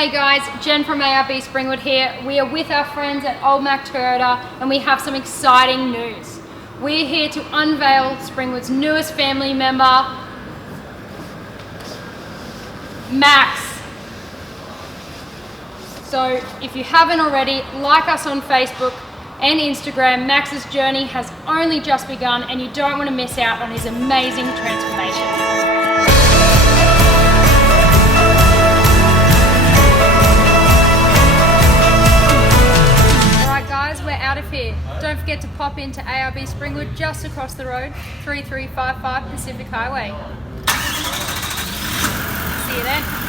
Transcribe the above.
Hey guys, Jen from ARB Springwood here. We are with our friends at Oldmac Toyota and we have some exciting news. We're here to unveil Springwood's newest family member, Max. So if you haven't already, like us on Facebook and Instagram. Max's journey has only just begun and you don't want to miss out on his amazing transformation. We're out of here. Don't forget to pop into ARB Springwood just across the road, 3355 Pacific Highway. See you then.